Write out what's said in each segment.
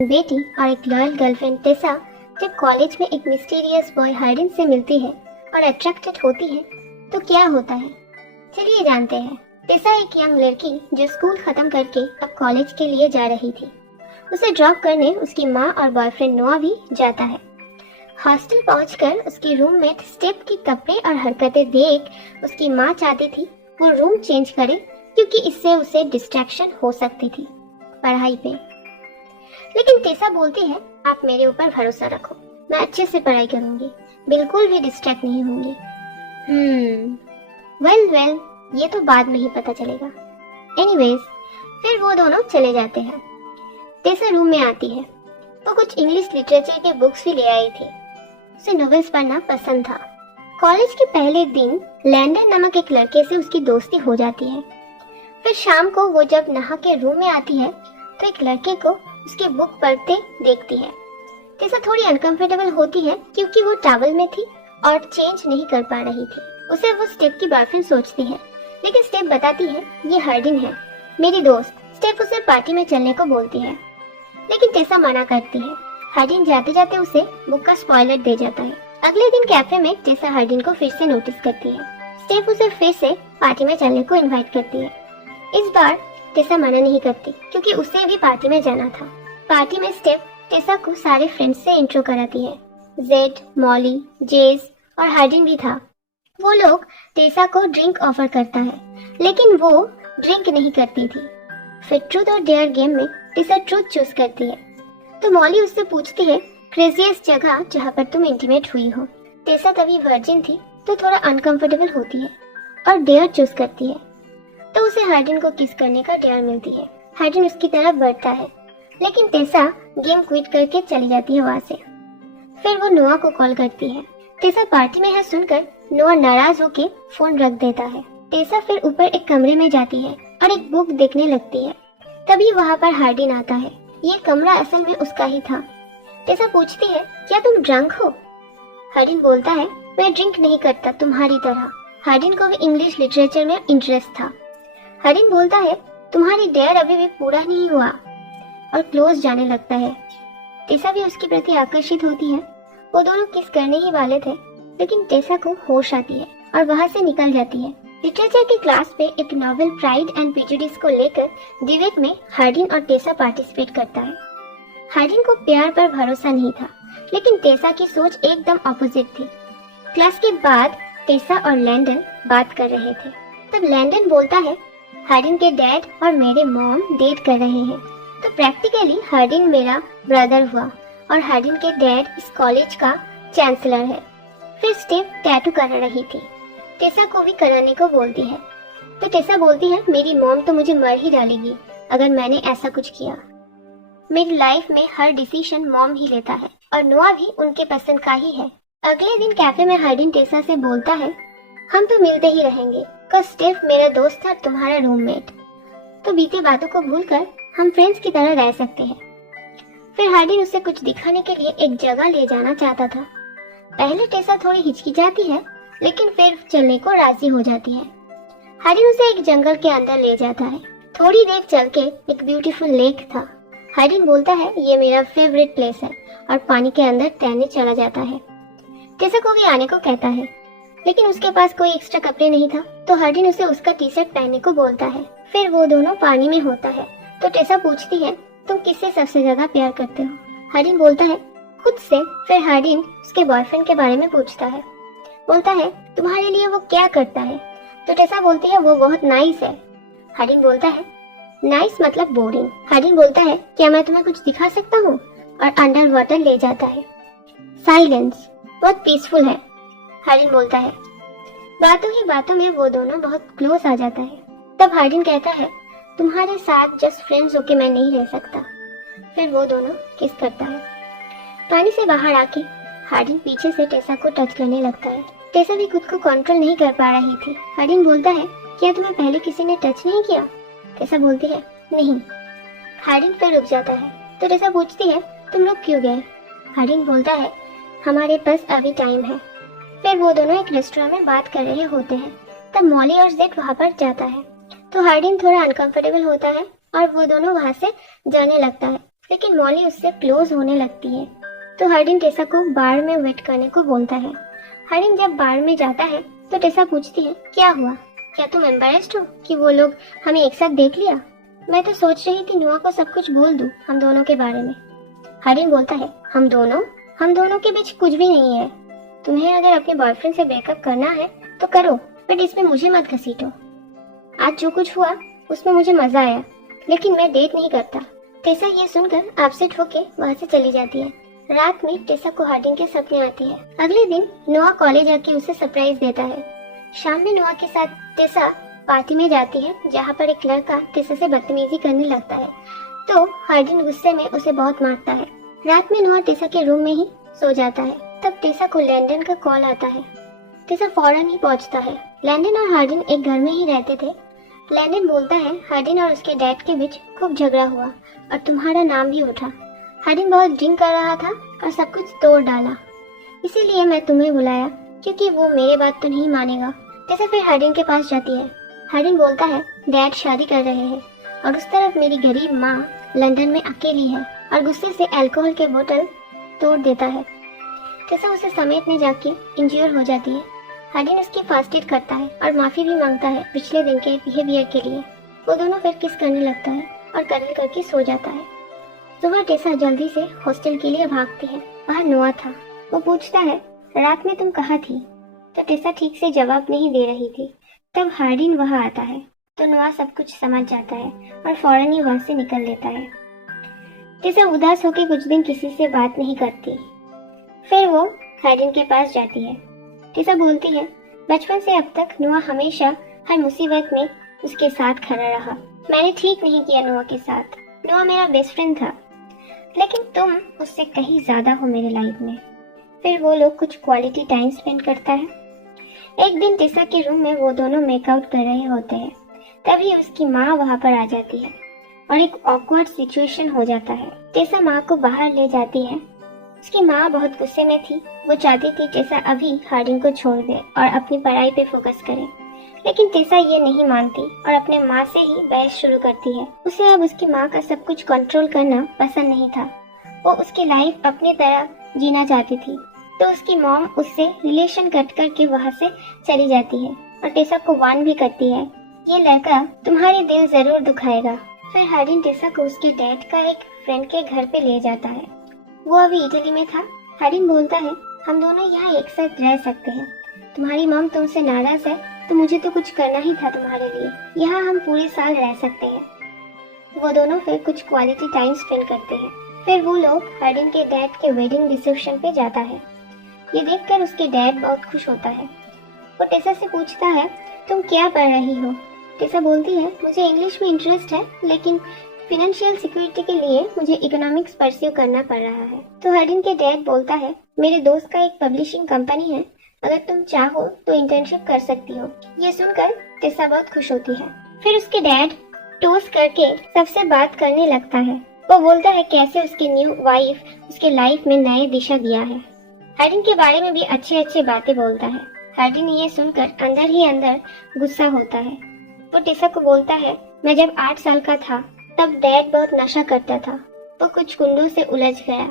बेटी और एक लॉयल गर्लफ्रेंड टेसा जब कॉलेज में एक मिस्टीरियस बॉय हार्डिन से मिलती है और अट्रैक्टेड होती है तो क्या होता है, चलिए जानते हैं। टेसा एक यंग लड़की जो स्कूल खत्म करके अब कॉलेज के लिए जा रही थी। उसे ड्रॉप करने उसकी माँ और बॉयफ्रेंड नोआ भी जाता है। हॉस्टल पहुंचकर उसकी रूममेट स्टेफ की कपड़े और हरकतें देख उसकी माँ चाहती थी वो रूम चेंज करे क्योंकि इससे उसे डिस्ट्रैक्शन हो सकती थी पढ़ाई पे। लेकिन टेसा बोलती है, आप मेरे ऊपर भरोसा रखो, मैं अच्छे से पढ़ाई करूंगी, बिल्कुल भी डिस्ट्रैक्ट नहीं होंगी। वेल, ये तो बाद में ही पता चलेगा। एनीवेज, फिर वो दोनों चले जाते हैं। टेसा रूम में आती है। वो कुछ इंग्लिश लिटरेचर के बुक्स भी ले आई थी। उसे नॉवेल्स पढ़ना पसंद था। कॉलेज के पहले दिन लैंडन नामक एक लड़के से उसकी दोस्ती हो जाती है। फिर शाम को वो जब नहा के रूम में आती है तो एक लड़के को उसके बुक पढ़ते देखती है। टेसा थोड़ी अनकंफर्टेबल होती है क्योंकि वो ट्रैवल में थी और चेंज नहीं कर पा रही थी। उसे वो स्टेफ की बॉयफ्रेंड सोचती है, लेकिन स्टेफ बताती है ये हार्डिन है, मेरी दोस्त। स्टेफ उसे पार्टी में चलने को बोलती है, लेकिन टेसा मना करती है। हार्डिन जाते जाते उसे बुक का स्पॉइलर दे जाता है। अगले दिन कैफे में टेसा हार्डिन को फिर से नोटिस करती है। स्टेफ उसे फिर से पार्टी में चलने को इनवाइट करती है। इस बार टेसा मना नहीं करती क्योंकि उसे भी पार्टी में जाना था। पार्टी में स्टेफ टेसा को सारे फ्रेंड्स से इंट्रो कराती है। जेड, मॉली, जेस और हार्डिन भी था। वो लोग टेसा को ड्रिंक ऑफर करता है, लेकिन वो ड्रिंक नहीं करती थी। फिर ट्रूथ और डेयर गेम में टेसा ट्रूथ चूज करती है, तो मॉली उससे पूछती है क्रेजीएस्ट जगह जहाँ पर तुम इंटीमेट हुई हो। टेसा तभी वर्जिन थी तो थोड़ा अनकंफर्टेबल होती है और डेयर चूज करती है, तो उसे हार्डिन को किस करने का डेयर मिलती है। हार्डिन उसकी तरफ बढ़ता है, लेकिन टेसा गेम क्विट करके चली जाती है वहाँ से। फिर वो नोआ को कॉल करती है। टेसा पार्टी में है सुनकर नोआ नाराज होके फोन रख देता है। टेसा फिर ऊपर एक कमरे में जाती है और एक बुक देखने लगती है। तभी वहाँ पर हार्डिन आता है। ये कमरा असल में उसका ही था। टेसा पूछती है, क्या तुम ड्रंक हो? हार्डिन बोलता है, मैं ड्रिंक नहीं करता तुम्हारी तरह। हार्डिन को भी इंग्लिश लिटरेचर में इंटरेस्ट था। हार्डिन बोलता है, तुम्हारी डेयर अभी भी पूरा नहीं हुआ, और क्लोज जाने लगता है। टेसा भी उसके प्रति आकर्षित होती है। वो दोनों किस करने ही वाले थे, लेकिन टेसा को होश आती है और वहाँ से निकल जाती है। लिटरेचर की क्लास पे एक नॉवेल प्राइड एंड प्रेजुडिस को लेकर डिबेट में हार्डिन और टेसा पार्टिसिपेट करता है। हार्डिन को प्यार पर भरोसा नहीं था, लेकिन टेसा की सोच एकदम ऑपोजिट थी। क्लास के बाद टेसा और लैंडन बात कर रहे थे। तब लैंडन बोलता है, हार्डिन के डैड और मेरे मॉम डेट कर रहे हैं, तो प्रैक्टिकली हार्डिन मेरा ब्रदर हुआ और हार्डिन के डैड इस कॉलेज का चांसलर है। फिर स्टेफ टैटू करा रही थी। टेसा को भी कराने को बोलती है, तो टेसा बोलती है, मेरी मॉम तो मुझे मर ही डालेगी अगर मैंने ऐसा कुछ किया। मेरी लाइफ में हर डिसीजन मॉम ही लेता है और नोआ भी उनके पसंद का ही है। अगले दिन कैफे में हार्डिन टेसा से बोलता है, हम तो मिलते ही रहेंगे, कल स्टेफ मेरा दोस्त था, तुम्हारा रूममेट, तो बीते बातों को भूलकर हम फ्रेंड्स की तरह रह सकते हैं। फिर हार्डिन उसे कुछ दिखाने के लिए एक जगह ले जाना चाहता था। पहले टेसा थोड़ी हिचकिचाती है, लेकिन फिर चलने को राजी हो जाती है। हार्डिन उसे एक जंगल के अंदर ले जाता है। थोड़ी देर चल के एक ब्यूटीफुल लेक था। हार्डिन बोलता है, ये मेरा फेवरेट प्लेस है, और पानी के अंदर तैरने चला जाता है। टेसा को भी आने को कहता है, लेकिन उसके पास कोई एक्स्ट्रा कपड़े नहीं था, तो हार्डिन उसे उसका टी शर्ट पहनने को बोलता है। फिर वो दोनों पानी में होता है, तो टेसा पूछती है, तुम किससे सबसे ज्यादा प्यार करते हो? हार्डिन बोलता है, खुद से। फिर हार्डिन उसके बॉयफ्रेंड के बारे में पूछता है। बोलता है, तुम्हारे लिए वो क्या करता है? तो टेसा बोलती है, वो बहुत नाइस है। हार्डिन बोलता है, नाइस मतलब बोरिंग। हार्डिन बोलता है, क्या मैं तुम्हें कुछ दिखा सकता हूँ? और अंडर वाटर ले जाता है। साइलेंस बहुत पीसफुल है। हार्डिन बोलता है। बातों ही बातों में वो दोनों बहुत क्लोज आ जाता है। तब हार्डिन कहता है, तुम्हारे साथ जस्ट फ्रेंड्स होके मैं नहीं रह सकता। फिर वो दोनों किस करता है। पानी से बाहर आके हार्डिन पीछे से टेसा को टच करने लगता है। टेसा भी खुद को कंट्रोल नहीं कर पा रही थी। हार्डिन बोलता है, क्या तुम्हें पहले किसी ने टच नहीं किया? टेसा बोलती है, नहीं। हार्डिन फिर रुक जाता है, तो टेसा पूछती है, तुम लोग क्यों गए? हार्डिन बोलता है, हमारे पास अभी टाइम है। फिर वो दोनों एक रेस्टोरेंट में बात कर रहे होते हैं। तब मॉली और जेड वहाँ पर जाता है, तो हार्डिन थोड़ा अनकंफर्टेबल होता है और वो दोनों वहाँ से जाने लगता है। लेकिन मॉली उससे क्लोज होने लगती है। तो हार्डिन टेसा को बार में वेट करने को बोलता है। हार्डिन जब बार में जाता है तो टेसा पूछती है, क्या हुआ? क्या तुम एम्बैरेस्ड हो कि वो लोग हमें एक साथ देख लिया? मैं तो सोच रही थी नोआ को सब कुछ बोल दूं हम दोनों के बारे में। हार्डिन बोलता है, हम दोनों के बीच कुछ भी नहीं है। तुम्हें अगर अपने बॉयफ्रेंड से ब्रेकअप करना है तो करो, बट इसमें मुझे मत घसीटो। आज जो कुछ हुआ उसमें मुझे मजा आया, लेकिन मैं डेट नहीं करता। टेसा ये सुनकर अपसेट होके वहाँ से चली जाती है। रात में टेसा को हार्डिन के सपने आती है। अगले दिन नोआ कॉलेज आके उसे सरप्राइज देता है। शाम में नोआ के साथ टेसा पार्टी में जाती है, जहाँ पर एक लड़का टेसा से बदतमीजी करने लगता है, तो हार्डिन गुस्से में उसे बहुत मारता है। रात में नोआ टेसा के रूम में ही सो जाता है। तब टेसा को लैंडन का कॉल आता है। टेसा फौरन ही पहुंचता है। लैंडन और हार्डिन एक घर में ही रहते थे। लैंडन बोलता है, हार्डिन और उसके डैड के बीच खूब झगड़ा हुआ और तुम्हारा नाम भी उठा। हार्डिन बहुत ड्रिंक कर रहा था और सब कुछ तोड़ डाला, इसीलिए मैं तुम्हें बुलाया, क्योंकि वो मेरे बात तो नहीं मानेगा। टेसा फिर हार्डिन के पास जाती है। हार्डिन बोलता है, डैड शादी कर रहे हैं और उस तरफ मेरी गरीब माँ लंदन में अकेली है, और गुस्से से अल्कोहल के बोतल तोड़ देता है। टेसा उसे समेटने जाके इंज्योर हो जाती है। हार्डिन उसकी फर्स्ट एड करता है और माफी भी मांगता है पिछले दिन के बिहेवियर के लिए। वो दोनों फिर किस करने लगता है और कदल करके सो जाता है। सुबह टेसा जल्दी से हॉस्टल के लिए भागती है। वहाँ नोआ था। वो पूछता है, रात में तुम कहाँ थी? तो टेसा ठीक से जवाब नहीं दे रही थी। तब हार्डिन वहाँ आता है तो नोआ सब कुछ समझ जाता है और फौरन ही वहाँ से निकल लेता है। टेसा उदास होकर कुछ दिन किसी से बात नहीं करती। फिर वो हार्डिन के पास जाती है। टेसा बोलती है, बचपन से अब तक नोआ हमेशा हर मुसीबत में उसके साथ खड़ा रहा। मैंने ठीक नहीं किया नोआ के साथ। नोआ मेरा बेस्ट फ्रेंड था, लेकिन तुम उससे कहीं ज्यादा हो मेरे लाइफ में। फिर वो लोग कुछ क्वालिटी टाइम स्पेंड करता है। एक दिन टेसा के रूम में वो दोनों मेकआउट कर रहे होते हैं। तभी उसकी माँ वहाँ पर आ जाती है और एक ऑकवर्ड सिचुएशन हो जाता है। टेसा माँ को बाहर ले जाती है। उसकी माँ बहुत गुस्से में थी। वो चाहती थी टेसा अभी हार्डिन को छोड़ दे और अपनी पढ़ाई पे फोकस करे, लेकिन टेसा ये नहीं मानती और अपने माँ से ही बहस शुरू करती है। उसे अब उसकी माँ का सब कुछ कंट्रोल करना पसंद नहीं था। वो उसकी लाइफ अपनी तरह जीना चाहती थी। तो उसकी मॉम उससे रिलेशन कट करके वहाँ से चली जाती है और टेसा को वार्न भी करती है, ये लड़का तुम्हारे दिल जरूर दुखाएगा। फिर हार्डिन टेसा को उसके डैड का एक फ्रेंड के घर पे ले जाता है। वो अभी इटली में था। हार्डिन बोलता है, हम दोनों यहाँ एक साथ रह सकते हैं। तुम्हारी मॉम तुमसे नाराज है तो मुझे तो कुछ करना ही था तुम्हारे लिए। यहाँ हम पूरे साल रह सकते हैं। वो दोनों फिर कुछ क्वालिटी टाइम स्पेंड करते हैं। फिर वो लोग हार्डिन के डैड के वेडिंग रिसेप्शन पे जाता है। ये देखकर उसके डैड बहुत खुश होता है। वो टेसा से पूछता है, तुम क्या पढ़ रही हो? टेसा बोलती है, मुझे इंग्लिश में इंटरेस्ट है, लेकिन फाइनेंशियल सिक्योरिटी के लिए मुझे इकोनॉमिक्स परस्यू करना पड़ रहा है। तो हार्डिन के डैड बोलता है, मेरे दोस्त का एक पब्लिशिंग कंपनी है, अगर तुम चाहो तो इंटर्नशिप कर सकती हो। ये सुनकर टेसा बहुत खुश होती है। फिर उसके डैड टोस्ट करके सबसे बात करने लगता है। वो बोलता है कैसे उसकी न्यू वाइफ उसके लाइफ में नए दिशा दिया है। हार्डिन के बारे में भी अच्छी अच्छी बातें बोलता है। हार्डिन ये सुनकर अंदर ही अंदर गुस्सा होता है। वो टेसा को बोलता है, मैं जब 8 साल का था तब डैड बहुत नशा करता था। वो कुछ गुंडों से उलझ गया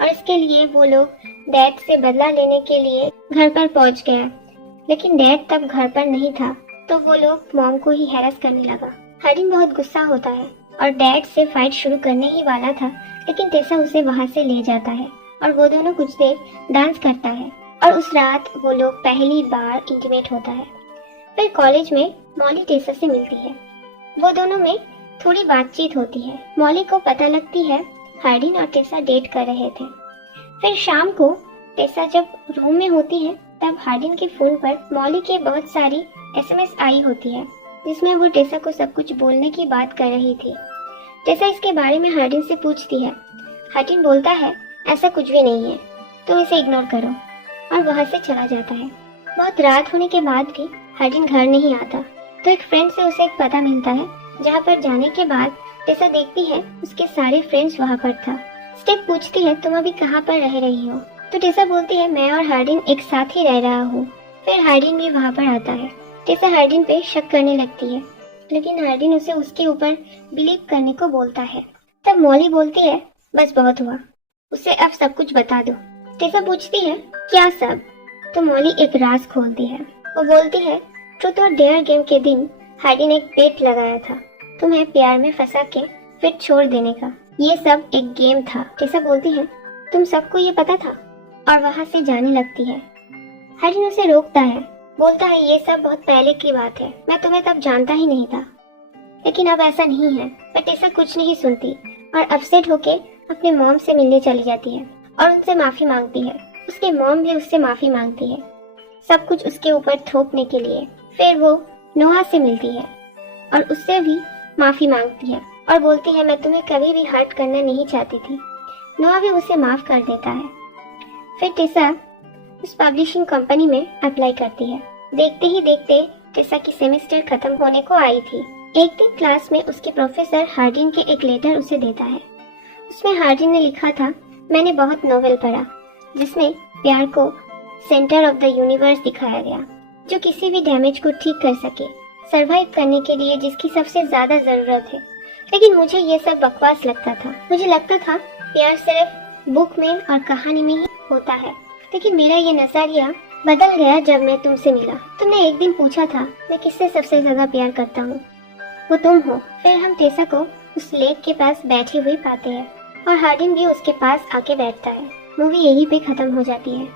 और इसके लिए वो लोग डैड से बदला लेने के लिए घर पर पहुंच गया, लेकिन डैड तब घर पर नहीं था, तो वो लोग मॉम को ही हैरेस करने लगा। हार्डिन बहुत गुस्सा होता है और डैड से फाइट शुरू करने ही वाला था, लेकिन टेसा उसे वहाँ से ले जाता है और वो दोनों कुछ देर डांस करता है और उस रात वो लोग पहली बार इंटीमेट होता है। फिर कॉलेज में मॉली टेसा से मिलती है। वो दोनों में थोड़ी बातचीत होती है। मॉली को पता लगती है हार्डिन और टेसा डेट कर रहे थे। फिर शाम को टेसा जब रूम में होती है तब हार्डिन के फोन पर मॉली के बहुत सारी SMS आई होती है, जिसमें वो टेसा को सब कुछ बोलने की बात कर रही थी। टेसा इसके बारे में हार्डिन से पूछती है। हार्डिन बोलता है, ऐसा कुछ भी नहीं है, तुम इसे इग्नोर करो, और वहाँ से चला जाता है। बहुत रात होने के बाद भी हार्डिन घर नहीं आता, तो एक फ्रेंड से उसे एक पता मिलता है, जहाँ पर जाने के बाद टेसा देखती है उसके सारे फ्रेंड्स वहाँ पर था। स्टेप पूछती है, तुम अभी कहाँ पर रह रही हो? तो टेसा बोलती है, मैं और हार्डिन एक साथ ही रह रहा हूँ। फिर हार्डिन भी वहाँ पर आता है। टेसा हार्डिन पे शक करने लगती है, लेकिन हार्डिन उसे उसके ऊपर बिलीव करने को बोलता है। तब मॉली बोलती है, बस बहुत हुआ, उसे अब सब कुछ बता दो। टेसा पूछती है, क्या सब? तो मॉली एक राज खोलती है। वो बोलती है, ट्रूथ और डेयर गेम के दिन हार्डी ने एक पेट लगाया था तुम्हें प्यार में फंसा के फिर छोड़ देने का। ये सब एक गेम था। टेसा बोलती है, तुम सबको ये पता था? और वहाँ से जाने लगती है। हार्डी उसे रोकता है, बोलता है, ये सब बहुत पहले की बात है, मैं तुम्हें तब जानता ही नहीं था, लेकिन अब ऐसा नहीं है। पर टेसा कुछ नहीं सुनती और अपसेट होके अपने मॉम से मिलने चली जाती है और उनसे माफी मांगती है। उसके मॉम भी उससे माफी मांगती है, सब कुछ उसके ऊपर थोपने के लिए। फिर वो नोआ से मिलती है और उससे भी माफी मांगती है और बोलती है, मैं तुम्हें कभी भी हर्ट करना नहीं चाहती थी। नोआ भी उसे माफ कर देता है। फिर टेसा उस पब्लिशिंग कंपनी में अप्लाई करती है। देखते ही देखते टेसा की सेमेस्टर खत्म होने को आई थी। एक दिन क्लास में उसके प्रोफेसर हार्डिन के एक लेटर उसे देता है। उसमें हार्डिन ने लिखा था, मैंने बहुत नोवेल पढ़ा जिसमें प्यार को सेंटर ऑफ द यूनिवर्स दिखाया गया, जो किसी भी डैमेज को ठीक कर सके, सरवाइव करने के लिए जिसकी सबसे ज्यादा जरूरत है। लेकिन मुझे ये सब बकवास लगता था। मुझे लगता था प्यार सिर्फ बुक में और कहानी में ही होता है। लेकिन मेरा ये नजरिया बदल गया जब मैं तुमसे मिला। तुमने एक दिन पूछा था मैं किससे सबसे ज्यादा प्यार करता हूँ, वो तुम हो। फिर हम टेसा को उस लेक के पास बैठी हुई पाते हैं और हार्डिन भी उसके पास आके बैठता है। मूवी यहीं पे खत्म हो जाती है।